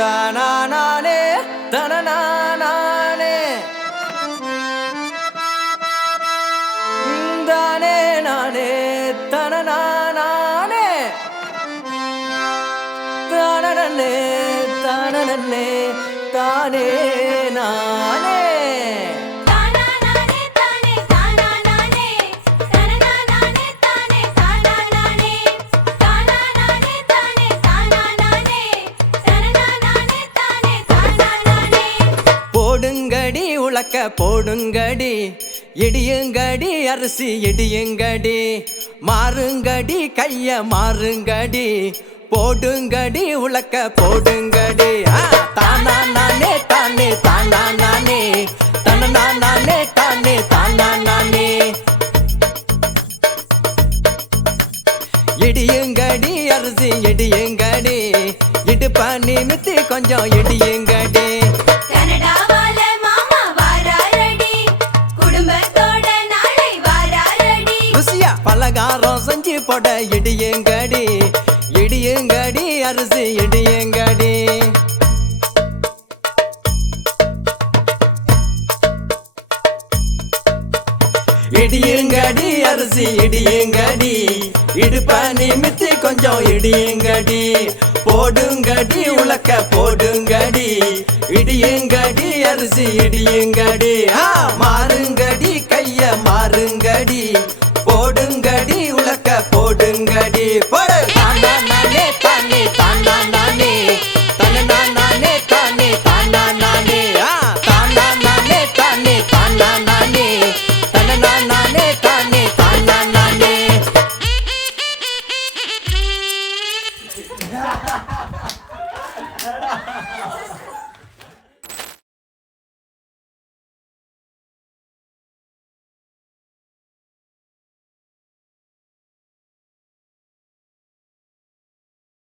தானே தனநானே. தானே நானே தனநானே. தானே தானே தானே நானே. முழக்க உலக்க போடுங்கடி இடியுங்கடி அரிசி இடியுங்கடி மாறுங்கடி கைய மாறுங்கடி போடுங்கடி உலக்க போடுங்கடி. ஆ, தானா நானே தானே தானா நானே தனனா நானே தானே தானா நானே. இடியுங்கடி அரிசி இடியுங்கடி இடுப்பா நிமித்தி கொஞ்சம் இடியுங்கடி. பலகாரம் போட இடியங்கடி இடியுங்கடி அரிசி இடியங்கடி. இடியுங்கடி அரிசி இடியங்கடி இடுப்பா நிமித்தி கொஞ்சம் இடியங்கடி. போடுங்கடி உலக்க போடுங்கடி இடியுங்கடி அரிசி இடியங்கடி. ஆ மாறுங்கடி கைய மாறுங்கடி. தன்னா நானே தானே தாண்டா நானே